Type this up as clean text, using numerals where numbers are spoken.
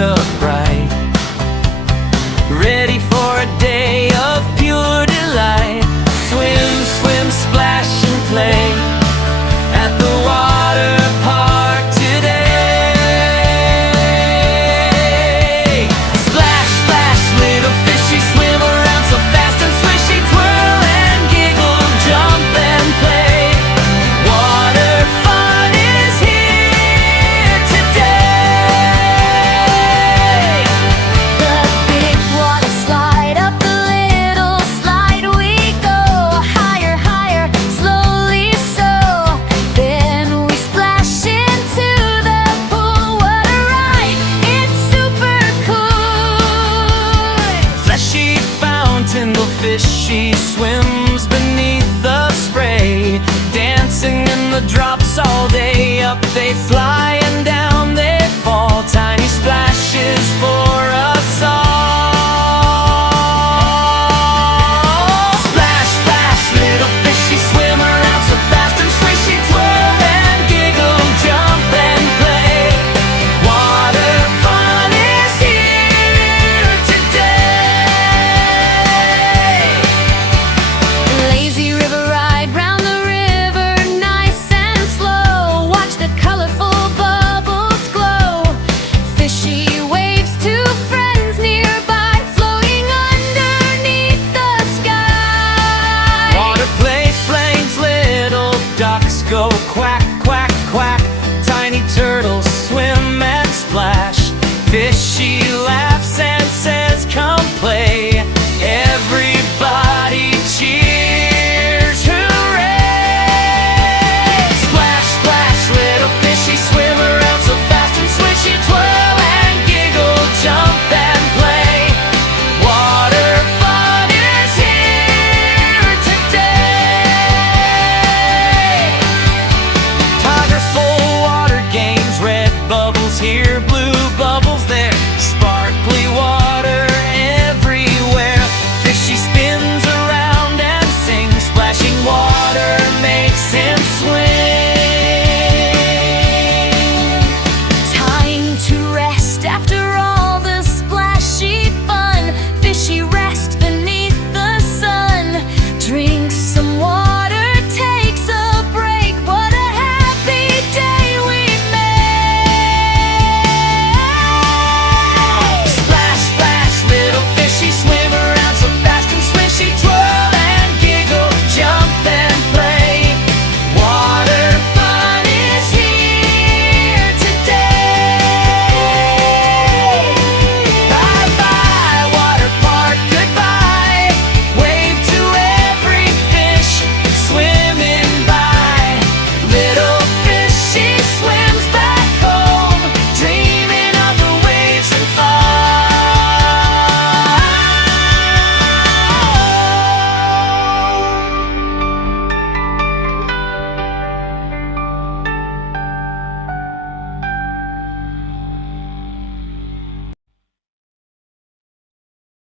up bright, ready for a day of pure delight. Swim, swim, splash and play at the water park today. Splash, splash, little fishy, swim around so fast and swishy, twirl and giggle, jump and play. Water fun is here today. The big water slide, up the little slide we go. Higher, higher, slowly so. Then we splash into the pool. What a ride, it's super cool. Fleshy fountain, little fishy swims beneath the spray, dancing in the drops all day. Up they fly.